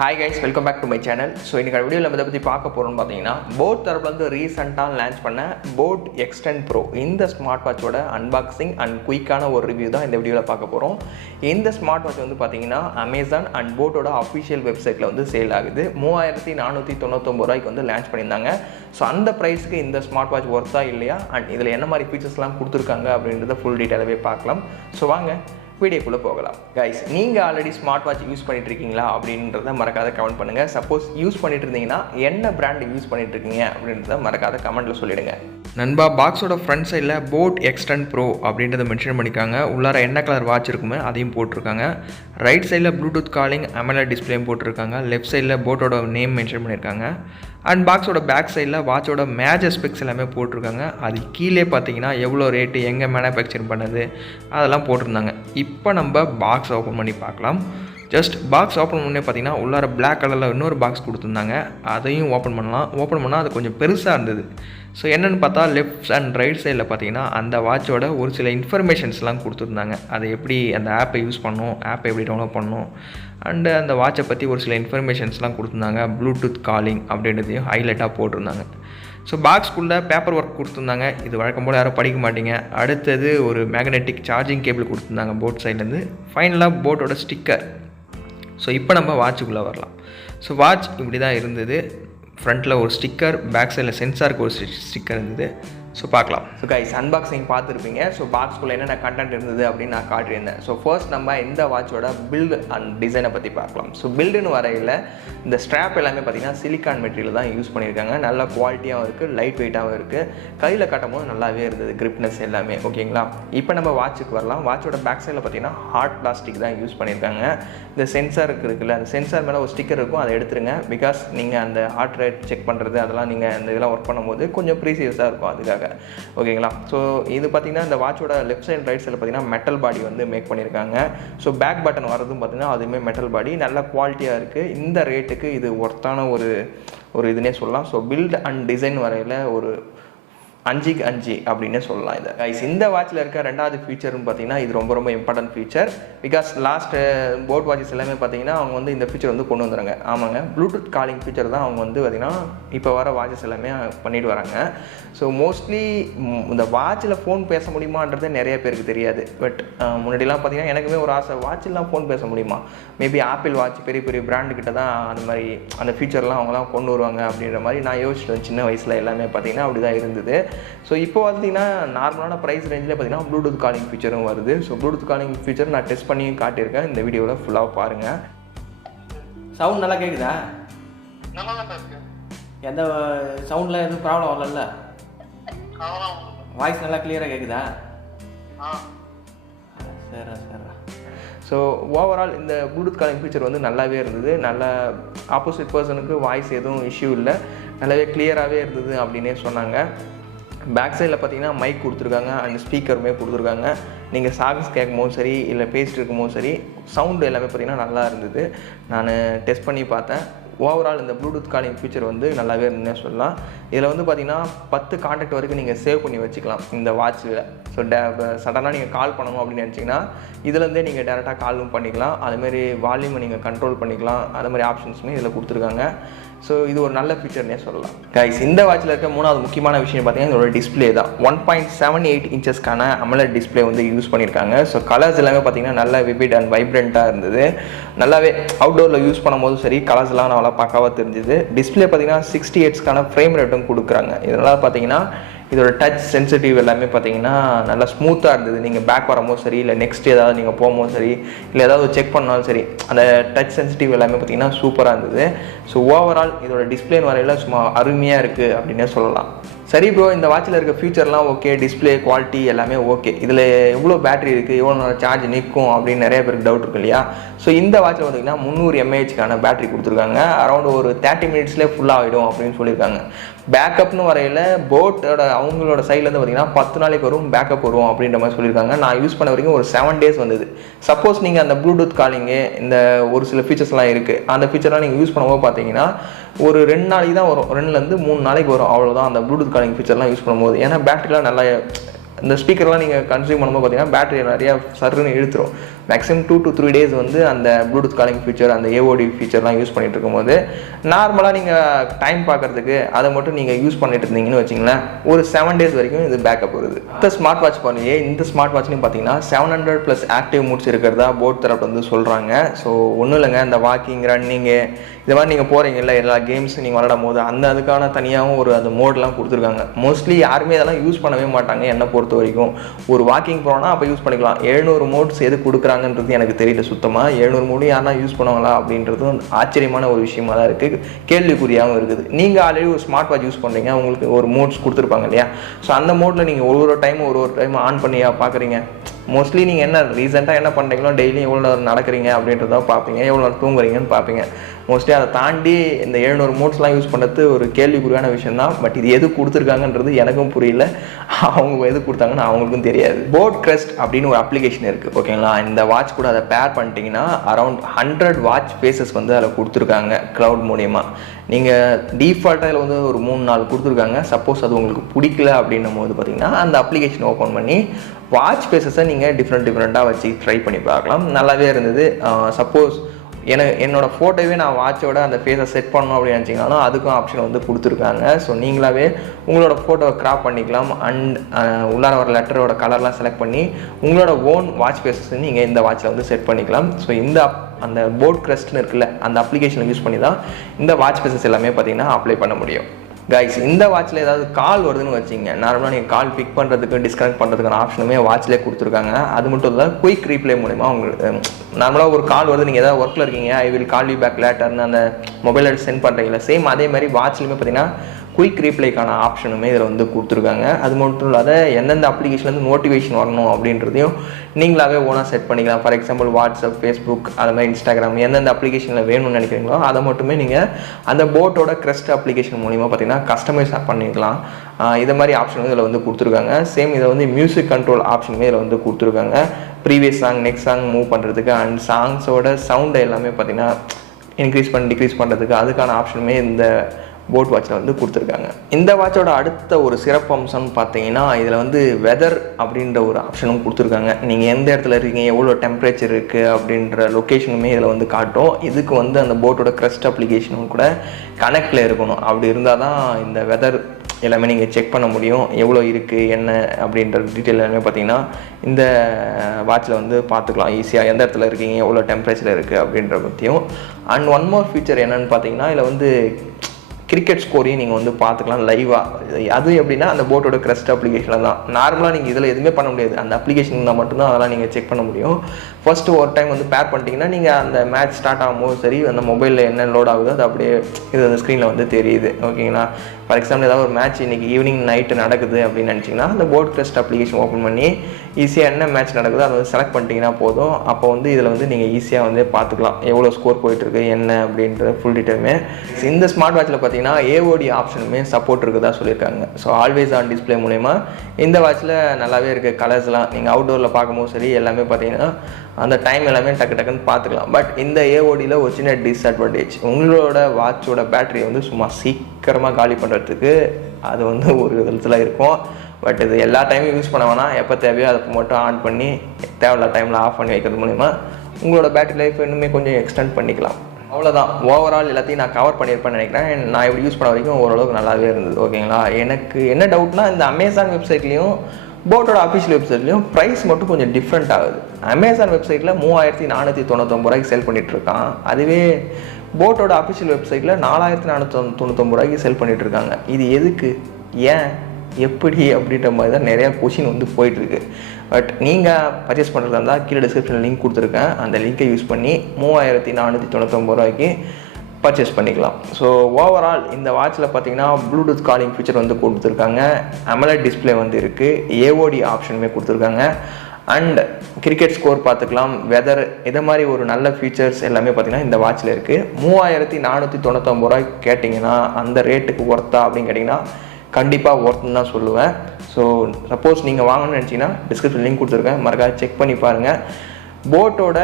Hi guys, welcome back to my channel. So இன்னைக்கு வீடியோல நம்ம பத்தி பார்க்க போறோம்னு பாத்தீங்கன்னா போட் தரப்புல இருந்து ரீசன்ட்டா லான்ச் பண்ண போட் Xtend Pro இந்த ஸ்மார்ட் வாட்சோட அன்பாக்சிங் அண்ட் குயிக்கான ஒரு ரிவ்யூ தான் இந்த வீடியோல பார்க்க போறோம். இந்த ஸ்மார்ட் வாட்ச் வந்து பாத்தீங்கன்னா Amazon அண்ட் போட்டோட அபிஷியல் வெப்சைட்ல வந்து சேல் ஆகுது. 3499 ரூபாய்க்கு வந்து லான்ச் பண்ணிருந்தாங்க. சோ அந்த பிரைஸ்க்கு இந்த ஸ்மார்ட் வாட்ச் வொர்த்தா இல்லையா அண்ட் இதுல என்ன மாதிரி ஃபீச்சர்ஸ்லாம் கொடுத்திருக்காங்க அப்படிங்கறத ஃபுல் டீடைலாவே பார்க்கலாம். சோ வாங்க வீடியோக்குள்ளே போகலாம். கைஸ், நீங்கள் ஆல்ரெடி ஸ்மார்ட் வாட்ச் யூஸ் பண்ணிட்டு இருக்கீங்களா அப்படின்றத மறக்காத கமெண்ட் பண்ணுங்கள். சப்போஸ் யூஸ் பண்ணிட்டு இருந்தீங்கன்னா என்ன பிராண்ட் யூஸ் பண்ணிட்டு இருக்கீங்க அப்படின்றத மறக்காத கமெண்ட்டில் சொல்லிடுங்க. நண்பா, பாக்ஸோட ஃப்ரண்ட் சைடில் போட் Xtend Pro அப்படின்றத மென்ஷன் பண்ணியிருக்காங்க. உள்ளார என்ன கலர் வாட்ச் இருக்குமே அதையும் போட்டிருக்காங்க. ரைட் சைடில் ப்ளூடூத் காலிங் AMOLED டிஸ்பிளேயும் போட்டிருக்காங்க. லெஃப்ட் சைடில் போட்டோட நேம் மென்ஷன் பண்ணியிருக்காங்க. அண்ட் பாக்ஸோட பேக் சைடில் வாட்சோட மேஜர் ஸ்பெக்ஸ் எல்லாமே போட்டிருக்காங்க. அது கீழே பார்த்தீங்கன்னா எவ்வளோ ரேட்டு, எங்கே மேனுஃபேக்சர் பண்ணது அதெல்லாம் போட்டிருந்தாங்க. இப்போ நம்ம பாக்ஸ் ஓப்பன் பண்ணி பார்க்கலாம். ஜஸ்ட் பாக்ஸ் ஓப்பன் பண்ணே பார்த்தீங்கன்னா உள்ளார பிளாக் கலரில் இன்னொரு பாக்ஸ் கொடுத்துருந்தாங்க. அதையும் ஓப்பன் பண்ணலாம். ஓப்பன் பண்ணால் அது கொஞ்சம் பெருசாக இருந்தது. ஸோ என்னென்னு பார்த்தா லெஃப்ட் அண்ட் ரைட் சைடில் பார்த்தீங்கன்னா அந்த வாட்சோட ஒரு சில இன்ஃபர்மேஷன்ஸ்லாம் கொடுத்துருந்தாங்க. அதை எப்படி அந்த ஆப்பை யூஸ் பண்ணணும், ஆப்பை எப்படி டவுன்லோட் பண்ணணும் அண்டு அந்த வாட்சை பற்றி ஒரு சில இன்ஃபர்மேஷன்ஸ்லாம் கொடுத்துருந்தாங்க. ப்ளூடூத் காலிங் அப்படின்றதையும் ஹைலைட்டாக போட்டிருந்தாங்க. ஸோ பாக்ஸ்குள்ளே பேப்பர் ஒர்க் கொடுத்துருந்தாங்க. இது வழக்கம் போல் யாரும் படிக்க மாட்டீங்க. அடுத்தது ஒரு மேக்னெட்டிக் சார்ஜிங் கேபிள் கொடுத்துருந்தாங்க போட் சைட்லேருந்து. ஃபைனலாக போட்டோட ஸ்டிக்கர். ஸோ இப்போ நம்ம வாட்சுக்குள்ளே வரலாம். ஸோ வாட்ச் இப்படி தான் இருந்தது. ஃப்ரண்ட்டில் ஒரு ஸ்டிக்கர், பேக் சைடில் சென்சாருக்கு ஒரு ஸ்டிக்கர் இருந்தது. ஸோ பார்க்கலாம். ஸோ கைஸ், அன்பாக்சிங் பார்த்துருப்பீங்க. ஸோ பாக்ஸ்குள்ளே என்னென்ன கண்டென்ட் இருந்தது அப்படின்னு நான் காட்டியிருந்தேன். ஸோ ஃபர்ஸ்ட் நம்ம இந்த வாட்சோட பில்டு அண்ட் டிசைனை பற்றி பார்க்கலாம். ஸோ பில்டுன்னு வரையில் இந்த ஸ்ட்ராப் எல்லாமே பார்த்தீங்கன்னா சிலிக்கான் மெட்டீரியல் தான் யூஸ் பண்ணியிருக்காங்க. நல்ல குவாலிட்டியாகவும் இருக்குது, லைட் வெயிட்டாகவும் இருக்குது. கையில் கட்டும் போது நல்லாவே இருந்தது, கிரிப்னஸ் எல்லாமே. ஓகேங்களா, இப்போ நம்ம வாட்சுக்கு வரலாம். வாட்சோட பேக் சைடில் பார்த்தீங்கன்னா ஹார்ட் பிளாஸ்டிக் தான் யூஸ் பண்ணியிருக்காங்க. இந்த சென்சாருக்கு இருக்குல்ல, அந்த சென்சார் மேலே ஒரு ஸ்டிக்கர் இருக்கும், அதை எடுத்துருங்க. பிகாஸ் நீங்கள் அந்த ஹார்ட் ரேட் செக் பண்ணுறது அதெல்லாம் நீங்கள் அந்த இதெல்லாம் ஒர்க் பண்ணும்போது கொஞ்சம் ப்ரீசியஸாக இருக்கும் அதுக்காக. ஓகேங்களா, ஸோ இது பார்த்தீங்கன்னா இந்த வாட்சோட லெஃப்ட் சைட் ரைட் சைடில் பார்த்தீங்கன்னா மெட்டல் பாடி வந்து மேக் பண்ணியிருக்காங்க. ஸோ பேக் பட்டன் வரதும் பார்த்தீங்கன்னா அதுவுமே மெட்டல் பாடி, நல்ல குவாலிட்டியாக இருக்குது. இந்த ரேட்டுக்கு இது ஒர்த்தான ஒரு இதுனே சொல்லலாம். ஸோ பில்ட் அண்ட் டிசைன் வரையில் ஒரு 5க்கு 5 அப்படின்னே சொல்லலாம். இதை கைஸ், இந்த வாட்சில் இருக்க ரெண்டாவது ஃபீச்சர்னு பார்த்தீங்கன்னா இது ரொம்ப ரொம்ப important feature. Because last boat watches எல்லாமே பார்த்தீங்கன்னா அவங்க வந்து இந்த ஃபீச்சர் வந்து கொண்டு வந்துடுறாங்க. ஆமாங்க, ப்ளூடூத் காலிங் ஃபீச்சர் தான் அவங்க வந்து பார்த்தீங்கன்னா இப்போ வர வாட்சஸ் எல்லாமே பண்ணிட்டு வராங்க. ஸோ மோஸ்ட்லி இந்த வாட்சில் ஃபோன் பேச முடியுமான்றது நிறைய பேருக்கு தெரியாது. பட் முன்னாடிலாம் பார்த்தீங்கன்னா எனக்குமே ஒரு ஆசை, வாட்சிலாம் ஃபோன் பேச முடியுமா? மேபி ஆப்பிள் வாட்ச் பெரிய பெரிய பிராண்டுக்கிட்ட தான் அந்த மாதிரி அந்த ஃபீச்சர்லாம் அவங்களாம் கொண்டு வருவாங்க அப்படின்ற மாதிரி நான் யோசிச்சிட்டேன் சின்ன வயசில். எல்லாமே பார்த்தீங்கன்னா அப்படி தான் இருந்தது. ஸோ இப்போ பார்த்தீங்கன்னா நார்மலான ப்ரைஸ் ரேஞ்சில் பார்த்தீங்கன்னா ப்ளூடூத் காலிங் ஃபீச்சரும் வருது. ஸோ ப்ளூடூத் காலிங் ஃபீச்சர் நான் டெஸ்ட் பண்ணி காட்டியிருக்கேன். இந்த வீடியோவில் ஃபுல்லாக பாருங்கள். சவுண்ட் நல்லா கேட்குதா? எந்த சவுண்டில் எதுவும் ப்ராப்ளம் வரல? வாய்ஸ் நல்லா கிளியராக கேட்குதா? சரி சரி. ஸோ ஓவரால் இந்த ப்ளூடூத் காலிங் ஃபீச்சர் வந்து நல்லாவே இருந்தது. நல்ல ஆப்போசிட் பர்சனுக்கு வாய்ஸ் எதுவும் இஷ்யூ இல்லை, நல்லாவே கிளியராகவே இருந்தது அப்படின்னே சொன்னாங்க. பேக் சைடில் பார்த்தீங்கன்னா மைக் கொடுத்துருக்காங்க அண்ட் ஸ்பீக்கருமே கொடுத்துருக்காங்க. நீங்கள் சாங்ஸ் கேட்கும் போதும் சரி இல்லை பேசிட்டு இருக்கும்போதும் சரி சவுண்டு எல்லாமே பார்த்தீங்கன்னா நல்லா இருந்தது. நான் டெஸ்ட் பண்ணி பார்த்தேன். ஓவரால் இந்த ப்ளூடூத் காலிங் ஃபீச்சர் வந்து நல்லாவே இருந்துன்னே சொல்லலாம். இதில் வந்து பார்த்தீங்கன்னா 10 கான்டாக்ட் வரைக்கும் நீங்கள் சேவ் பண்ணி வச்சுக்கலாம் இந்த வாட்சில். ஸோ சடனாக நீங்கள் கால் பண்ணணும் அப்படின்னு நினச்சிங்கன்னா இதுலேருந்தே நீங்கள் டேரெக்டாக காலும் பண்ணிக்கலாம். அதுமாதிரி வால்யூமை நீங்கள் கண்ட்ரோல் பண்ணிக்கலாம். அது மாதிரி ஆப்ஷன்ஸுமே இதில் கொடுத்துருக்காங்க. ஸோ இது ஒரு நல்ல ஃபீச்சர்னே சொல்லலாம். கைஸ், இந்த வாட்சில் இருக்க மூணாவது முக்கியமான விஷயம் பார்த்தீங்கன்னா இதோட டிஸ்பிளே தான். 1.78 இன்ச்சஸ்க்கான AMOLED டிஸ்பிளே வந்து யூஸ் பண்ணியிருக்காங்க. ஸோ கலர்ஸ் எல்லாமே பார்த்தீங்கன்னா நல்லா விவிட் அண்ட் வைப்ரண்ட்டாக இருந்தது. நல்லாவே அவுட்டோரில் யூஸ் பண்ணும்போதும் சரி கலர்ஸ்லாம் நல்லா பக்காவாக தெரிஞ்சுது. டிஸ்பிளே பார்த்தீங்கன்னா 60 ஹெர்ட்ஸ்க்கான ஃப்ரேம் ரேட்டும் கொடுக்குறாங்க. இதனால் பார்த்தீங்கன்னா இதோட டச் சென்சிட்டிவ் எல்லாமே பார்த்தீங்கன்னா நல்லா ஸ்மூத்தாக இருந்தது. நீங்கள் பேக் வரும்போது சரி இல்லை நெக்ஸ்ட் ஏதாவது நீங்கள் போகும்போது சரி இல்லை ஏதாவது செக் பண்ணாலும் சரி அந்த டச் சென்சிட்டிவ் எல்லாமே பார்த்தீங்கன்னா சூப்பராக இருந்தது. ஸோ ஓவரால் இதோட டிஸ்பிளேன்னு வரையில் சும்மா அருமையாக இருக்குது அப்படின்னே சொல்லலாம். சரி ப்ரோ, இந்த வாட்சில் இருக்க ஃபீச்சர்லாம் ஓகே, டிஸ்பிளே குவாலிட்டி எல்லாமே ஓகே, இதில் எவ்வளோ பேட்டரி இருக்குது, எவ்வளோ நேரம் சார்ஜ் நிற்கும் அப்படின்னு நிறைய பேருக்கு டவுட் இருக்கு இல்லையா? ஸோ இந்த வாட்சில் பார்த்தீங்கன்னா 300 mAhக்கான பேட்டரி கொடுத்துருக்காங்க. அரௌண்ட் ஒரு 30 மினிட்ஸ்லேயே ஃபுல்லாக ஆகிடும் அப்படின்னு சொல்லியிருக்காங்க. பேக்கப்னு வரையில் போட்டோட அவங்களோட சைட்லேருந்து பார்த்தீங்கன்னா 10 நாளைக்கு வரும் பேக்கப் வரும் அப்படின்ற மாதிரி சொல்லியிருக்காங்க. நான் யூஸ் பண்ண வரைக்கும் ஒரு 7 days வந்தது. சப்போஸ் நீங்கள் அந்த ப்ளூடூத் காலிங்கு இந்த ஒரு சில ஃபீச்சர்ஸ்லாம் இருக்குது, அந்த ஃபீச்சர்லாம் நீங்கள் யூஸ் பண்ணும்போது பார்த்தீங்கன்னா ஒரு 2 நாளைக்கு தான் வரும், 2லேருந்து 3 நாளைக்கு வரும், அவ்வளோதான் அந்த ப்ளூடூத் காலிங் ஃபீச்சர்லாம் யூஸ் பண்ணும்போது. ஏன்னா பேட்டரிலாம் நல்லா இந்த ஸ்பீக்கர்லாம் நீங்கள் கன்சியூம் பண்ணும்போது பார்த்தீங்கன்னா பேட்டரி நிறையா சர்ன்னு இழுத்துரும். மேக்ஸிமம் 2 to 3 days வந்து அந்த ப்ளூடூத் காலிங் ஃபீச்சர் அந்த AOD ஃபீச்சர்லாம் யூஸ் பண்ணிட்டு இருக்கும்போது நார்மலாக நீங்கள் டைம் பார்க்குறதுக்கு அதை மட்டும் நீங்கள் யூஸ் பண்ணிட்டு இருந்தீங்கன்னு வச்சிங்களேன், ஒரு 7 days வரைக்கும் இது பேக்கப் வருது. இந்த ஸ்மார்ட் வாட்ச் பண்ணியே இந்த ஸ்மார்ட் வாட்ச்லையும் பார்த்தீங்கன்னா 700+ ஆக்டிவ் மூட்ஸ் இருக்கிறதா போட் தரப்பு வந்து சொல்கிறாங்க. ஸோ ஒன்றும் இல்லைங்க, இந்த வாக்கிங் ரன்னிங்கு இது மாதிரி நீங்கள் போகிறீங்கல்ல, எல்லா கேம்ஸ் நீங்கள் விளாடும் போது அதுக்கான தனியாகவும் ஒரு அந்த மோட்லாம் கொடுத்துருக்காங்க. மோஸ்ட்லி யாருமே அதெல்லாம் யூஸ் பண்ணவே மாட்டாங்க என்னை பொறுத்த வரைக்கும். ஒரு வாக்கிங் போனால் அப்போ யூஸ் பண்ணிக்கலாம். 700 மோட்ஸ் எது கொடுக்குறாங்கன்றது எனக்கு தெரியல சுத்தமாக. 700 மோடும் யாரா யூஸ் பண்ணுவாங்களா அப்படின்றதும் ஆச்சரியமான ஒரு விஷயமா தான் இருக்குது, கேள்விக்குறியாகவும் இருக்குது. நீங்கள் ஆல்ரெடி ஒரு ஸ்மார்ட் வாட்ச் யூஸ் பண்ணுறீங்க, உங்களுக்கு ஒரு மோட்ஸ் கொடுத்துருப்பாங்க இல்லையா? ஸோ அந்த மோடில் நீங்கள் ஒரு டைம் ஆன் பண்ணியா பார்க்குறீங்க. மோஸ்ட்லி நீங்கள் என்ன ரீசெண்டாக என்ன பண்ணுறீங்களோ, டெய்லியும் எவ்வளோ நேரம் நடக்கிறீங்க அப்படின்றத பார்ப்பீங்க, எவ்வளோ நேரம் தூங்குறீங்கன்னு பார்ப்பீங்க. மோஸ்ட்லி அதை தாண்டி இந்த 700 மோட்ஸ்லாம் யூஸ் பண்ணுறது ஒரு கேள்விக்குறியான விஷயம் தான். பட் இது எது கொடுத்துருக்காங்கன்றது எனக்கும் புரியல, அவங்க எது கொடுத்தாங்கன்னு அவங்களுக்கும் தெரியாது. போட் கிரெஸ்ட் அப்படின்னு ஒரு அப்ளிகேஷன் இருக்குது, ஓகேங்களா? இந்த வாட்ச் கூட அதை பேர் பண்ணிட்டீங்கன்னா அரௌண்ட் 100 வாட்ச் ஃபேஸஸ் வந்து அதில் கொடுத்துருக்காங்க க்ளவுட் மூலியமா. நீங்கள் டீஃபால்ட்டாக இதில் வந்து ஒரு 3-4 கொடுத்துருக்காங்க. சப்போஸ் அது உங்களுக்கு பிடிக்கல அப்படின்னும் போது பார்த்தீங்கன்னா அந்த அப்ளிகேஷன் ஓப்பன் பண்ணி வாட்ச் ஃபேஸஸை நீங்கள் டிஃப்ரெண்ட்டாக வச்சு ட்ரை பண்ணி பார்க்கலாம். நல்லாவே இருந்தது. சப்போஸ் என்னோடய ஃபோட்டோவே நான் வாட்சோட அந்த ஃபேஸை செட் பண்ணணும் அப்படின்னு நினச்சிங்கனாலும் அதுக்கும் ஆப்ஷன் வந்து கொடுத்துருக்காங்க. ஸோ நீங்களாவே உங்களோட ஃபோட்டோவை க்ராப் பண்ணிக்கலாம். அண்ட் உள்ளார வர லெட்டரோட கலர்லாம் செலக்ட் பண்ணி உங்களோட ஓன் வாட்ச் ஃபேஸஸ் நீங்கள் இந்த வாட்சில் வந்து செட் பண்ணிக்கலாம். ஸோ அந்த போட் கிரெஸ்ட்னு இருக்குல்ல, அந்த அப்ளிகேஷனை யூஸ் பண்ணி தான் இந்த வாட்ச் ஃபேஸஸ் எல்லாமே பார்த்தீங்கன்னா அப்ளை பண்ண முடியும். கைஸ், இந்த வாட்சில் ஏதாவது கால் வருதுன்னு வச்சிங்க, நார்மலாக நீங்கள் கால் பிக் பண்ணுறதுக்கு டிஸ்கனெக்ட் பண்ணுறதுக்கான ஆப்ஷனுமே வாட்ச்லேயே கொடுத்துருக்காங்க. அது மட்டும் இல்லை, குயிக் ரீப்ளே மூலிமா உங்களுக்கு நார்மலாக ஒரு கால் வருது, நீங்கள் ஏதாவது ஒர்க்கில் இருக்கீங்க, I will call you back லேட்டர்னு அந்த மொபைலில் சென்ட் பண்ணுறீங்களா, சேம் அதே மாதிரி வாட்ச்லையுமே பார்த்தீங்கன்னா குயிக் ரீப்ளைக்கான ஆப்ஷனுமே இதில் வந்து கொடுத்துருக்காங்க. அது மட்டும் இல்லாத எந்தெந்த அப்ளிகேஷன்லேருந்து நோட்டிஃபிகேஷன் வரணும் அப்படின்றதையும் நீங்களாவே ஓனாக செட் பண்ணிக்கலாம். ஃபார் எக்ஸாம்பிள் வாட்ஸ்அப், ஃபேஸ்புக், அது மாதிரி இன்ஸ்டாகிராம் எந்தெந்த அப்ளிகேஷனில் வேணும்னு நினைக்கிறீங்களோ அதை மட்டுமே நீங்கள் அந்த போட்டோட கிரெஸ்ட் அப்ளிகேஷன் மூலிமா பார்த்தீங்கன்னா கஸ்டமைஸ் பண்ணிக்கலாம். இதை மாதிரி ஆப்ஷன் இதில் வந்து கொடுத்துருக்காங்க. சேம் இதை வந்து மியூசிக் கண்ட்ரோல் ஆப்ஷனுமே இதில் வந்து கொடுத்துருக்காங்க. Previous song next song move பண்ணுறதுக்கு அண்ட் சாங்ஸோட சவுண்டை எல்லாமே பார்த்தீங்கன்னா இன்க்ரீஸ் பண்ணி டிக்ரீஸ் பண்ணுறதுக்கு அதுக்கான ஆப்ஷனுமே இந்த போட் வாட்சில் வந்து கொடுத்துருக்காங்க. இந்த வாட்சோட அடுத்த ஒரு சிறப்பு அம்சம்னு பார்த்தீங்கன்னா இதில் வந்து வெதர் அப்படின்ற ஒரு ஆப்ஷனும் கொடுத்துருக்காங்க. நீங்கள் எந்த இடத்துல இருக்கீங்க, எவ்வளோ டெம்பரேச்சர் இருக்குது அப்படின்ற லொக்கேஷனுமே இதில் வந்து காட்டும். இதுக்கு வந்து அந்த போட்டோட கிரெஸ்ட் அப்ளிகேஷனும் கூட கனெக்டில் இருக்கணும். அப்படி இருந்தால் தான் இந்த வெதர் எல்லாமே நீங்கள் செக் பண்ண முடியும். எவ்வளோ இருக்குது என்ன அப்படின்ற டீட்டெயில் எல்லாமே பார்த்தீங்கன்னா இந்த வாட்சில் வந்து பார்த்துக்கலாம் ஈஸியாக. எந்த இடத்துல இருக்கீங்க, எவ்வளோ டெம்பரேச்சர் இருக்குது அப்படின்ற பற்றியும். அண்ட் ஒன் மோர் ஃபீச்சர் என்னென்னு பார்த்தீங்கன்னா இதில் வந்து கிரிக்கெட் ஸ்கோரையும் நீங்கள் வந்து பார்த்துக்கலாம் லைவாக. அது எப்படின்னா அந்த போட்டோட கிரெஸ்ட் அப்ளிகேஷனில் தான். நார்மலாக நீங்கள் இதில் எதுவுமே பண்ண முடியாது, அந்த அப்ளிகேஷன் தான் மட்டும்தான் அதெல்லாம் நீங்கள் செக் பண்ண முடியும். ஃபஸ்ட்டு ஒரு டைம் வந்து பேர் பண்ணிட்டீங்கன்னா நீங்கள் அந்த மேட்ச் ஸ்டார்ட் ஆகும்போது சரி அந்த மொபைலில் என்ன லோட் ஆகுதோ அது அப்படியே இது அந்த ஸ்க்ரீனில் வந்து தெரியுது, ஓகேங்களா? ஃபார் எக்ஸாம்பிள் ஏதாவது ஒரு மேட்ச் இன்றைக்கி ஈவினிங் நைட்டு நடக்குது அப்படின்னு நினச்சிங்கன்னா அந்த போட் கிரெஸ்ட் அப்ளிகேஷன் ஓப்பன் பண்ணி ஈஸியாக என்ன மேட்ச் நடக்குதோ அதை வந்து செலக்ட் பண்ணிட்டீங்கன்னா போதும். அப்போ வந்து இதில் வந்து நீங்கள் ஈஸியாக வந்து பார்த்துக்கலாம் எவ்வளோ ஸ்கோர் போயிட்டுருக்கு என்ன அப்படின்ற ஃபுல் டீட்டெயிலுமே. இந்த ஸ்மார்ட் வாட்சில் பார்த்தீங்கன்னா AOD ஆப்ஷனுமே சப்போர்ட் இருக்குதா சொல்லியிருக்காங்க. ஸோ ஆல்வேஸ் ஆன் டிஸ்பிளே மூலமா இந்த வாட்சில் நல்லாவே இருக்குது. கலர்ஸ்லாம் நீங்கள் அவுட்டோரில் பார்க்கும்போது சரி எல்லாமே பார்த்தீங்கன்னா அந்த டைம் எல்லாமே டக்குன்னு பார்த்துக்கலாம். பட் இந்த AODயில் ஒரு சின்ன டிஸ்அட்வான்டேஜ், உங்களோட வாட்சோட பேட்டரி வந்து சும்மா சீக்கிரமாக காலி பண்ணுறதுக்கு அது வந்து ஒரு விதத்தில் இருக்கும். பட் இது எல்லா டைமும் யூஸ் பண்ண வேணாம், எப்போ தேவையோ அதை மட்டும் ஆன் பண்ணி தேவையில்ல டைமில் ஆஃப் பண்ணி வைக்கிறது மூலிமா உங்களோட பேட்டரி லைஃப் இன்னுமே கொஞ்சம் எக்ஸ்டெண்ட் பண்ணிக்கலாம். அவ்வளோதான், ஓவரால் எல்லாத்தையும் நான் கவர் பண்ணியிருப்பேன்னு நினைக்கிறேன். நான் இப்படி யூஸ் பண்ண வரைக்கும் ஓரளவுக்கு நல்லாவே இருந்தது, ஓகேங்களா? எனக்கு என்ன டவுட்னா இந்த அமேசான் வெப்சைட்லேயும் போட்டோட அஃபிஷியல் வெப்சைட்லேயும் ப்ரைஸ் மட்டும் கொஞ்சம் டிஃப்ரெண்ட் ஆகுது. அமேசான் வெப்சைட்டில் 3499 ரூபாய்க்கு செல் பண்ணிகிட்ருக்கான். அதுவே போட்டோட அஃபிஷியல் வெப்சைட்டில் 4499 ரூபாய்க்கு செல் பண்ணிகிட்ருக்காங்க. இது எதுக்கு, ஏன், எப்படி அப்படின்ற மாதிரி தான் நிறையா கொஷின் வந்து போயிட்டுருக்கு. பட் நீங்கள் பர்ச்சேஸ் பண்ணுறதா இருந்தால் கீழே டிஸ்கிரிப்ஷனில் லிங்க் கொடுத்துருக்கேன், அந்த லிங்கை யூஸ் பண்ணி 3499 ரூபாய்க்கு பர்ச்சேஸ் பண்ணிக்கலாம். ஸோ ஓவரால் இந்த வாட்சில் பார்த்தீங்கன்னா ப்ளூடூத் காலிங் ஃபீச்சர் வந்து கொடுத்துருக்காங்க, AMOLED டிஸ்பிளே வந்து இருக்குது, AOD ஆப்ஷனுமே கொடுத்துருக்காங்க, அண்ட் கிரிக்கெட் ஸ்கோர் பார்த்துக்கலாம், வெதர், இதை மாதிரி ஒரு நல்ல ஃபீச்சர்ஸ் எல்லாமே பார்த்தீங்கன்னா இந்த வாட்சில் இருக்குது. 3499 ரூபாய்க்கு கேட்டிங்கன்னா அந்த ரேட்டுக்கு ஒர்த்தா அப்படின்னு கேட்டிங்கன்னா கண்டிப்பாக ஒர்த்துன்னு தான் சொல்லுவேன். ஸோ சப்போஸ் நீங்கள் வாங்கணும்னு நினச்சிங்கன்னா டிஸ்கிரிப்ஷன் லிங்க் கொடுத்துருக்கேன், மறக்காம செக் பண்ணி பாருங்கள். போட்டோட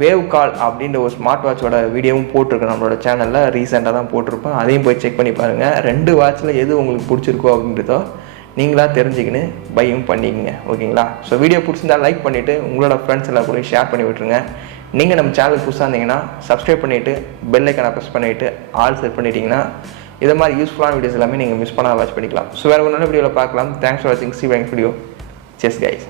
வேவ் கால் அப்படின்ற ஒரு ஸ்மார்ட் வாட்சோட வீடியோவும் போட்டிருக்கேன் நம்மளோட சேனலில், ரீசெண்டாக தான் போட்டிருப்பேன், அதையும் போய் செக் பண்ணி பாருங்கள். 2 வாட்சில் எது உங்களுக்கு பிடிச்சிருக்கோ அப்படின்றதோ நீங்களாக தெரிஞ்சுக்கின்னு பையும் பண்ணிக்கங்க. ஓகேங்களா? ஸோ வீடியோ பிடிச்சிருந்தா லைக் பண்ணிவிட்டு உங்களோட ஃப்ரெண்ட்ஸ் எல்லாம் கூட ஷேர் பண்ணி விட்டுருங்க. நீங்கள் நம்ம சேனலுக்கு புதுசாக இருந்தீங்கன்னா சப்ஸ்கிரைப் பண்ணிவிட்டு பெல் ஐக்கானை ப்ரெஸ் பண்ணிவிட்டு ஆல் செட் பண்ணிட்டீங்கன்னா இதை மாதிரி யூஸ்ஃபுல்லான வீடியோஸ் எல்லாமே நீங்கள் மிஸ் பண்ணால் வாட்ச் பண்ணிக்கலாம். ஸோ வேறு ஒரு நல்ல வீடியோவில் பார்க்கலாம். தேங்க்ஸ் ஃபார் வாட்சிங். C video. Chess guys.